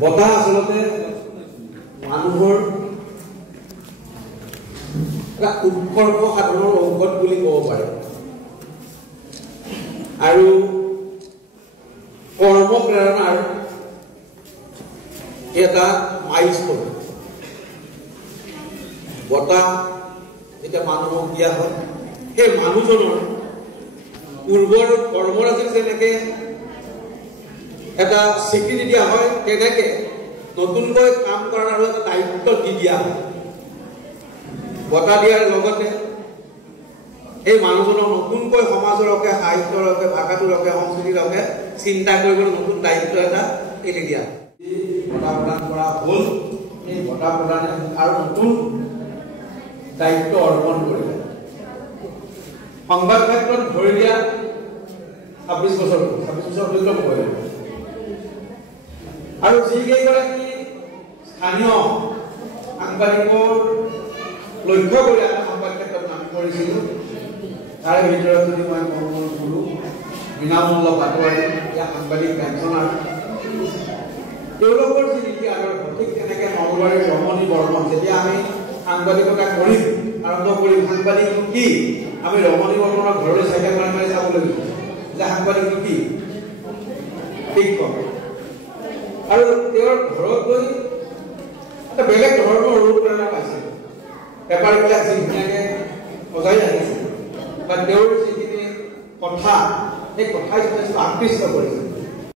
বতাহ আচলতে মানুহৰ এটা উৎকৰ্ষ সাধনৰ ঔষধ বুলি ক'ব পাৰে আৰু কৰ্ম প্ৰেৰণাৰ এটা মাইলস্টোন বতাহ যেতিয়া মানুহক দিয়া হয় সেই মানুহজনৰ পূৰ্বৰ কৰ্মৰাজি যেনেকে এটা স্বীকৃতি দিয়া হয় তেনেকে নতুনকৈ কাম কৰাৰ আৰু এটা দায়িত্ব দি দিয়া হয় বঁটা দিয়াৰ লগতে এই মানুহজনক নতুনকৈ সমাজৰ হকে সাহিত্যৰ হকে ভাষাটোৰ হকে সংস্কৃতিৰ হকে চিন্তা কৰিবলৈ নতুন দায়িত্ব এটা এৰি দিয়া বঁটা প্ৰদান কৰা হ'ল এই বঁটা প্ৰদানে আৰু নতুন দায়িত্ব অৰ্পণ কৰিলে সংবাদ ক্ষেত্ৰত ধৰি দিয়া 26 বছৰ অতিক্ৰম কৰিলে আৰু যিকেইগৰাকী স্থানীয় সাংবাদিকৰ লক্ষ্য কৰি আমি সংবাদ ক্ষেত্ৰত নামি কৰিছিলোঁ তাৰে ভিতৰত যদি মই কলো বিনামূল্য বাতৰি সাংবাদিক পেঞ্চনাৰ তেওঁলোকৰ যি নীতি আদৰ্শ ঠিক তেনেকৈ নলবাৰীৰ ৰমণী বৰ্মন যেতিয়া আমি সাংবাদিকতা কৰিম আৰম্ভ কৰিম সাংবাদিক কি আমি ৰমণী বৰ্মনৰ ঘৰলৈ চাইকেল মাৰি মাৰি চাব লাগিব যে সাংবাদিক কি ঠিক কম আৰু তেওঁৰ ঘৰত গৈ এটা বেলেগ ধৰণৰ ৰূপ প্ৰেৰণা পাইছিল পেপাৰবিলাক যি ধুনীয়াকৈ সজাই ৰাখিছিল বা তেওঁৰ যিখিনি কথা সেই কথাই যথেষ্ট আকৃষ্ট কৰিছিল